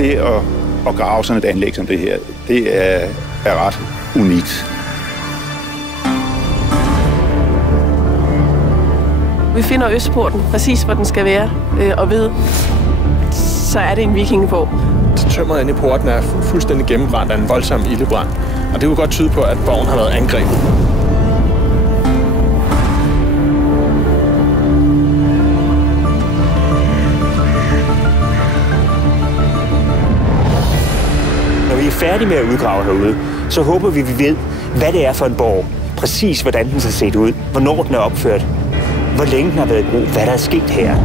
alene det at grave sådan et anlæg som det her, det er ret unikt. Vi finder Østporten præcis, hvor den skal være, og ved, så er det en vikingeborg. Tømmeret inde i porten er fuldstændig gennembrændt af en voldsom ildebrand, og det vil godt tyde på, at borgen har været angrebet. Når vi er færdige med at udgrave herude, så håber vi ved, hvad det er for en borg. Præcis hvordan den har set ud, hvornår den er opført, hvor længe den har været i brug, hvad der er sket her.